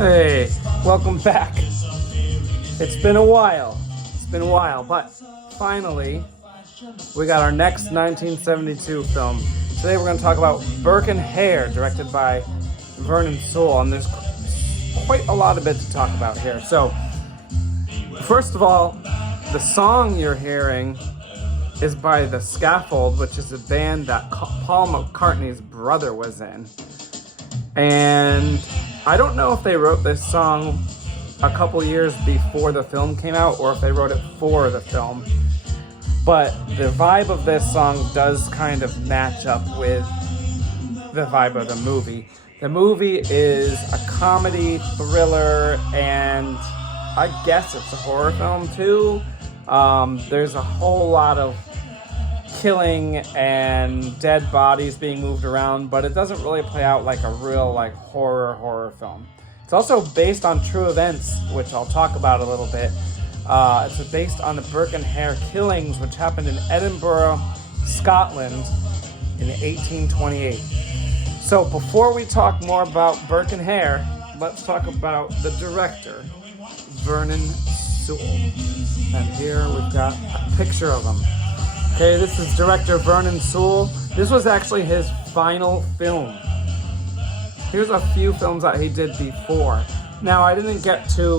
Hey, welcome back. It's been a while. But finally, we got our next 1972 film. Today we're going to talk about Burke Hare, directed by Vernon Sewell, and there's quite a lot of it to talk about here. So, first of all, the song you're hearing is by The Scaffold, which is a band that Paul McCartney's brother was in. And I don't know if they wrote this song a couple years before the film came out or if they wrote it for the film. But the vibe of this song does kind of match up with the vibe of the movie. The movie is a comedy, thriller, and I guess it's a horror film too. There's a whole lot of killing and dead bodies being moved around, but it doesn't really play out like a real horror film. It's also based on true events, which I'll talk about a little bit. It's based on the Burke Hare killings, which happened in Edinburg, Scotland in 1828. So before we talk more about Burke Hare, let's talk about the director, Vernon Sewell. And here we've got a picture of him. Okay, this is director Vernon Sewell. This was actually his final film. Here's a few films that he did before. Now, I didn't get to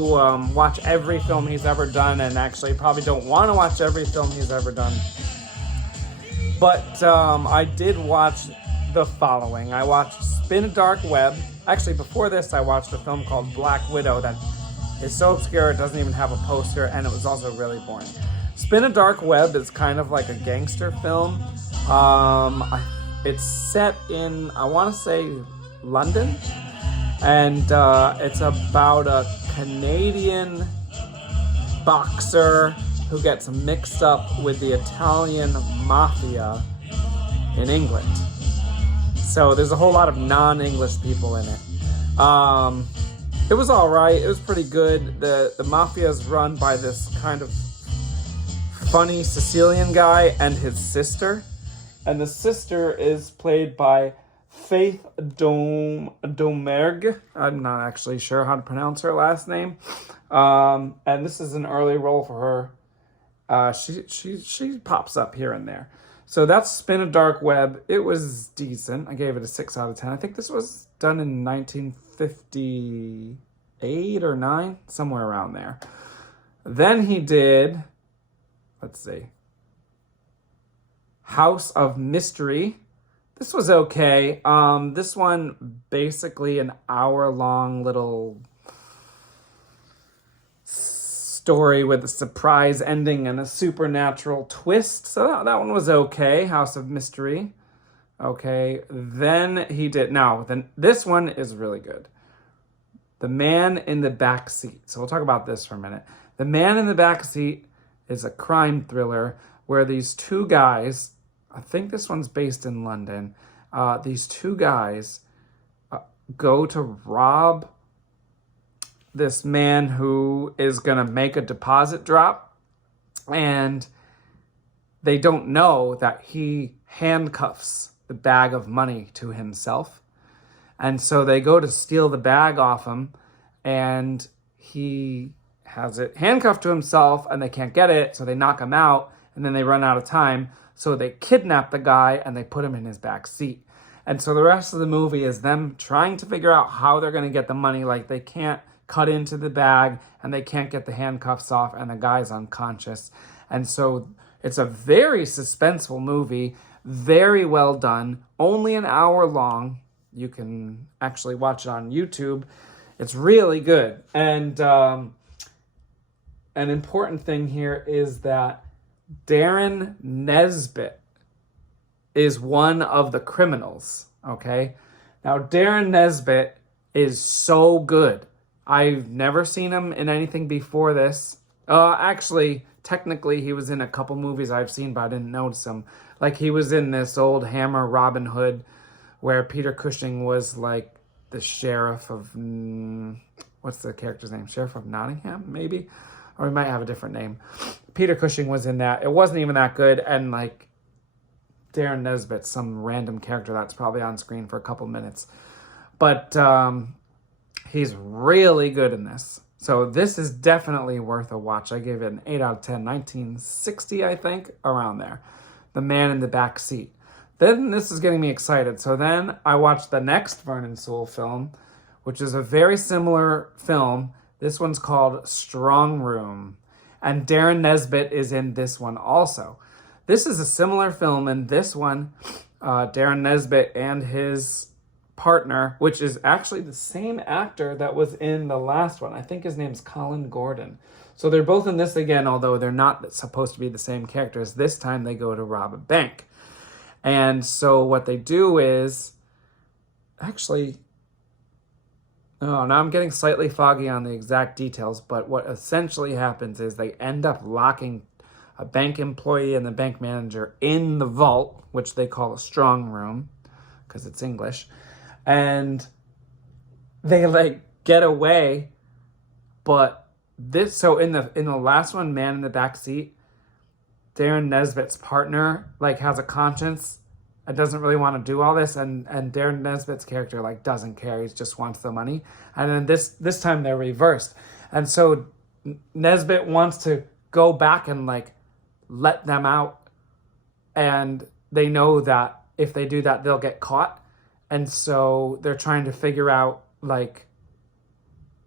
watch every film he's ever done, and actually probably don't want to watch every film he's ever done. But I did watch the following. I watched Spin a Dark Web. Actually, before this, I watched a film called Black Widow that is so obscure it doesn't even have a poster, and it was also really boring. Spin a Dark Web is kind of like a gangster film. It's set in, I want to say, London. And it's about a Canadian boxer who gets mixed up with the Italian mafia in England. So there's a whole lot of non-English people in it. It was all right. It was pretty good. The mafia is run by this kind of funny Sicilian guy and his sister. And the sister is played by Faith Domergue. I'm not actually sure how to pronounce her last name. And this is an early role for her. She pops up here and there. So that's Spin a Dark Web. It was decent. I gave it a 6 out of 10. I think this was done in 1958 or 9, somewhere around there. Then he did, let's see, House of Mystery. This was okay. This one, basically an hour-long little story with a surprise ending and a supernatural twist. So that one was okay. House of Mystery. Okay. Then he did, this one is really good. The Man in the Back Seat. So we'll talk about this for a minute. The Man in the Back Seat is a crime thriller where these two guys, I think this one's based in London. These two guys go to rob this man who is going to make a deposit drop. And they don't know that he handcuffs the bag of money to himself. And so they go to steal the bag off him. And he has it handcuffed to himself and they can't get it. So they knock him out and then they run out of time. So they kidnap the guy and they put him in his back seat. And so the rest of the movie is them trying to figure out how they're going to get the money. Like they can't cut into the bag and they can't get the handcuffs off and the guy's unconscious. And so it's a very suspenseful movie, very well done, only an hour long. You can actually watch it on YouTube. It's really good. And an important thing here is that Darren Nesbitt is one of the criminals, okay? Now, Darren Nesbitt is so good. I've never seen him in anything before this. Actually, technically, he was in a couple movies I've seen, but I didn't notice him. Like, he was in this old Hammer Robin Hood, where Peter Cushing was, like, the sheriff of... what's the character's name? Sheriff of Nottingham, maybe? Or he might have a different name. Peter Cushing was in that. It wasn't even that good, and, like, Darren Nesbitt, some random character that's probably on screen for a couple minutes. But He's really good in this. So this is definitely worth a watch. I gave it an 8 out of 10, 1960, I think, around there. The Man in the Back Seat. Then this is getting me excited. So then I watched the next Vernon Sewell film, which is a very similar film. This one's called Strong Room. And Darren Nesbitt is in this one also. This is a similar film. In this one, Darren Nesbitt and his partner, which is actually the same actor that was in the last one. I think his name's Colin Gordon. So they're both in this again, although they're not supposed to be the same characters. This time they go to rob a bank. And so what they do is, actually, oh, now I'm getting slightly foggy on the exact details, but what essentially happens is they end up locking a bank employee and the bank manager in the vault, which they call a strong room, because it's English. And they like get away, but this, so in the last one, Man in the Back Seat, Darren Nesbitt's partner like has a conscience and doesn't really want to do all this, and Darren Nesbitt's character like doesn't care, he just wants the money. And then this time they're reversed, and so Nesbitt wants to go back and like let them out, and they know that if they do that they'll get caught, and so they're trying to figure out like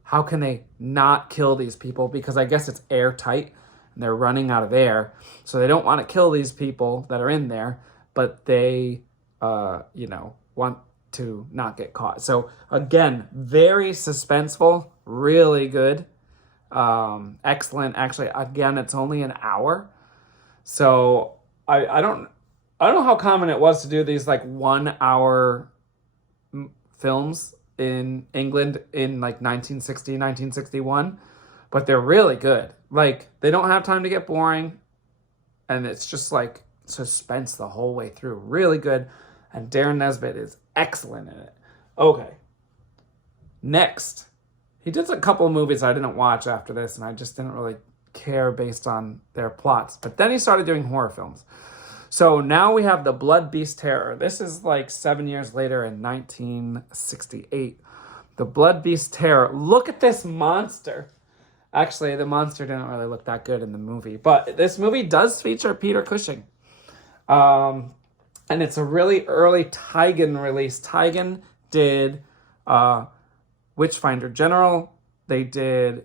how can they not kill these people, because I guess it's airtight and they're running out of air. So they don't want to kill these people that are in there, but they, want to not get caught. So again, very suspenseful, really good, excellent. Actually, again, it's only an hour. So I don't know how common it was to do these like 1 hour films in England in like 1960, 1961, but they're really good. Like, they don't have time to get boring, and it's just like suspense the whole way through. Really good, and Darren Nesbitt is excellent in it. Okay. Next, he did a couple of movies I didn't watch after this, and I just didn't really care based on their plots. But then he started doing horror films. So now we have The Blood Beast Terror. This is like 7 years later in 1968. The Blood Beast Terror. Look at this monster. Actually, the monster didn't really look that good in the movie. But this movie does feature Peter Cushing. And it's a really early Tigan release. Tigan did Witchfinder General. They did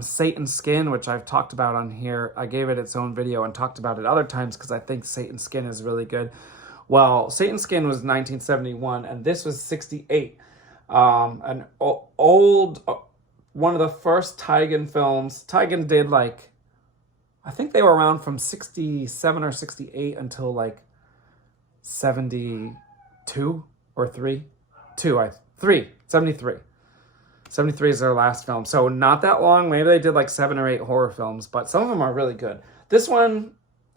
Satan's Skin, which I've talked about on here. I gave it its own video and talked about it other times because I think Satan's Skin is really good. Well, Satan's Skin was 1971, and this was 68. An old, one of the first Tigan films. Tigan did like, I think they were around from 67 or 68 until like 72 or 3. 73. 73 is their last film. So not that long. Maybe they did like 7 or 8 horror films, but some of them are really good. This one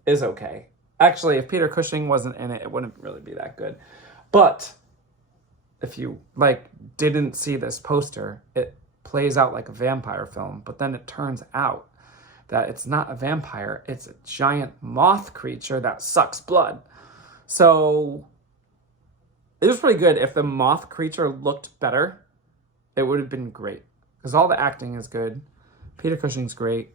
is okay. Actually, if Peter Cushing wasn't in it, it wouldn't really be that good. But if you like didn't see this poster, it plays out like a vampire film, but then it turns out that it's not a vampire, it's a giant moth creature that sucks blood. So it was pretty good. If the moth creature looked better, it would have been great, because all the acting is good. Peter Cushing's great.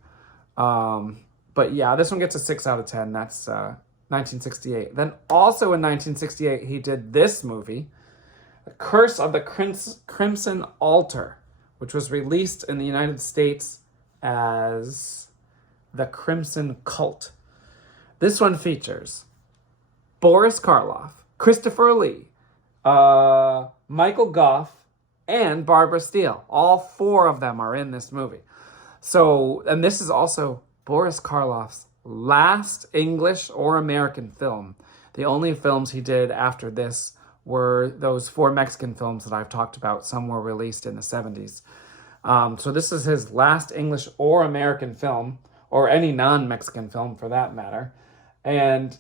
But yeah, this one gets a 6 out of 10. That's 1968. Then also in 1968, he did this movie, The Curse of the Crimson Altar, which was released in the United States as The Crimson Cult. This one features Boris Karloff, Christopher Lee, Michael Gough, and Barbara Steele. All 4 of them are in this movie. So, and this is also Boris Karloff's last English or American film. The only films he did after this were those 4 Mexican films that I've talked about. Some were released in the 70s. So this is his last English or American film, or any non-Mexican film for that matter. And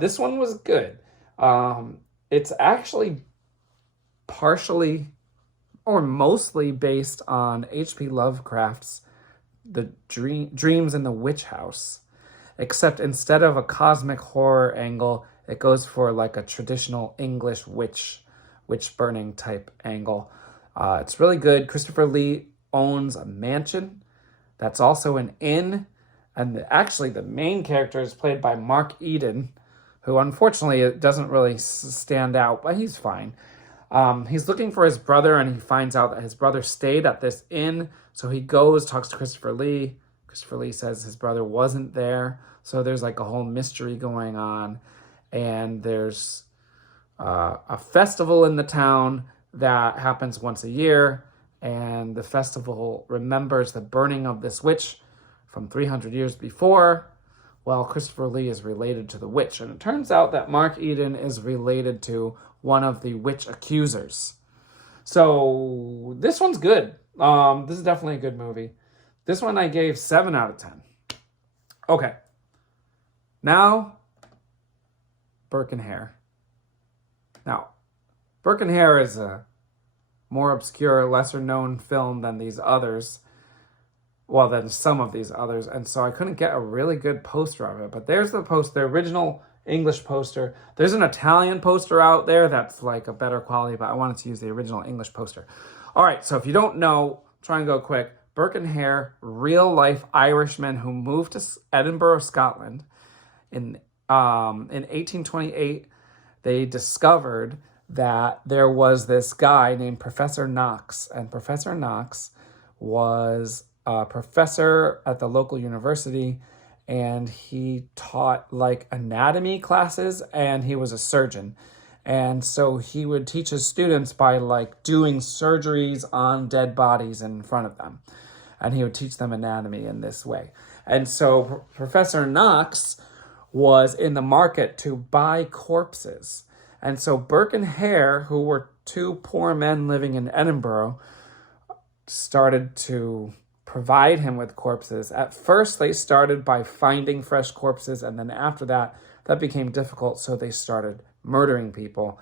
this one was good. It's actually partially or mostly based on H.P. Lovecraft's The Dreams in the Witch House, except instead of a cosmic horror angle, it goes for like a traditional English witch burning type angle. It's really good. Christopher Lee owns a mansion that's also an inn. And actually, the main character is played by Mark Eden, who unfortunately doesn't really stand out, but he's fine. He's looking for his brother, and he finds out that his brother stayed at this inn. So he goes, talks to Christopher Lee. Christopher Lee says his brother wasn't there. So there's like a whole mystery going on. And there's a festival in the town that happens once a year. And the festival remembers the burning of this witch from 300 years before. Well, Christopher Lee is related to the witch. And it turns out that Mark Eden is related to one of the witch accusers. So this one's good. This is definitely a good movie. This one I gave 7 out of 10. Okay. Now, Burke Hare. Now, Burke Hare is a more obscure, lesser-known film than these others. Well, than some of these others. And so I couldn't get a really good poster of it. But there's the original English poster. There's an Italian poster out there that's like a better quality, but I wanted to use the original English poster. All right, so if you don't know, try and go quick. Burke Hare, real-life Irishmen who moved to Edinburg, Scotland. In 1828, they discovered that there was this guy named Professor Knox, and Professor Knox was a professor at the local university, and he taught like anatomy classes, and he was a surgeon. And so he would teach his students by like doing surgeries on dead bodies in front of them. And he would teach them anatomy in this way. And so Professor Knox was in the market to buy corpses. And so Burke and Hare, who were two poor men living in Edinburgh, started to provide him with corpses. At first, they started by finding fresh corpses, and then after that, that became difficult, so they started murdering people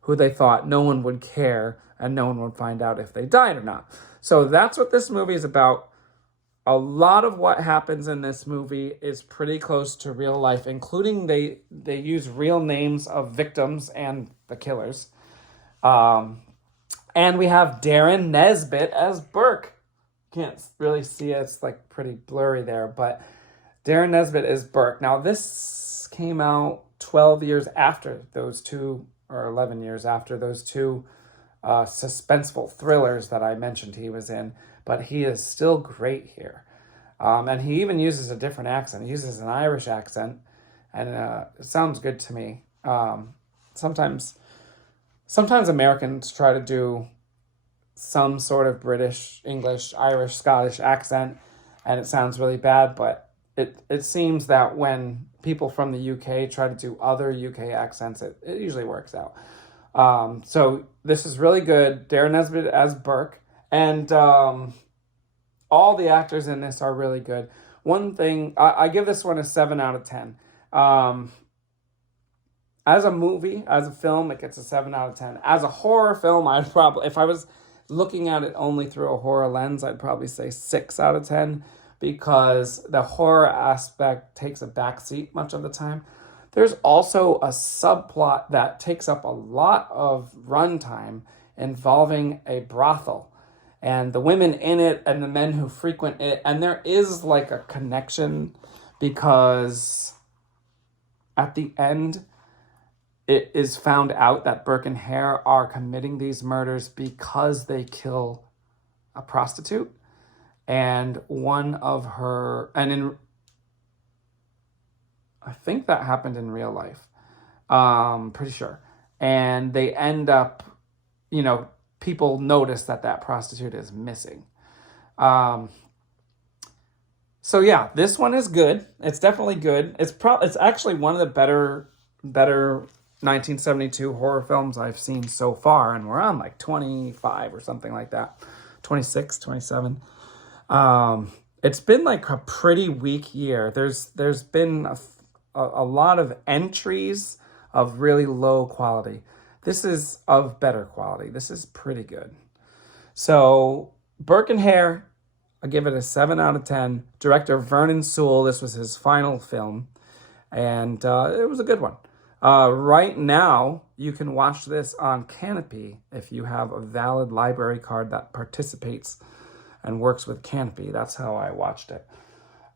who they thought no one would care and no one would find out if they died or not. So that's what this movie is about. A lot of what happens in this movie is pretty close to real life, including they use real names of victims and the killers. And we have Darren Nesbitt as Burke. Can't really see it. It's like pretty blurry there, but Darren Nesbitt is Burke. Now this came out 12 years after those two, or 11 years after those two suspenseful thrillers that I mentioned he was in, but he is still great here. And he even uses a different accent. He uses an Irish accent, and it sounds good to me. Sometimes Americans try to do some sort of British, English, Irish, Scottish accent, and it sounds really bad, but it seems that when people from the UK try to do other UK accents, it usually works out. So this is really good. Darren Nesbitt as Burke, and all the actors in this are really good. One thing, I give this one a 7 out of 10. As a movie, as a film, it gets a 7 out of 10. As a horror film, I'd probably, if I was looking at it only through a horror lens, I'd probably say 6 out of 10, because the horror aspect takes a backseat much of the time. There's also a subplot that takes up a lot of runtime involving a brothel and the women in it and the men who frequent it. And there is like a connection, because at the end, it is found out that Burke and Hare are committing these murders because they kill a prostitute. And one of her, I think that happened in real life. Pretty sure. And they end up, people notice that prostitute is missing. So yeah, this one is good. It's definitely good. It's actually one of the better 1972 horror films I've seen so far, and we're on like 25 or something like that. 26, 27. It's been like a pretty weak year. There's been a lot of entries of really low quality. This is of better quality. This is pretty good. So Burke and Hare, I give it a 7 out of 10. Director Vernon Sewell, this was his final film, and it was a good one. Right now, you can watch this on Canopy if you have a valid library card that participates and works with Canopy. That's how I watched it.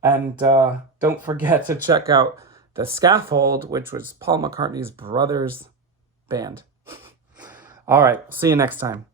And don't forget to check out The Scaffold, which was Paul McCartney's brother's band. All right, see you next time.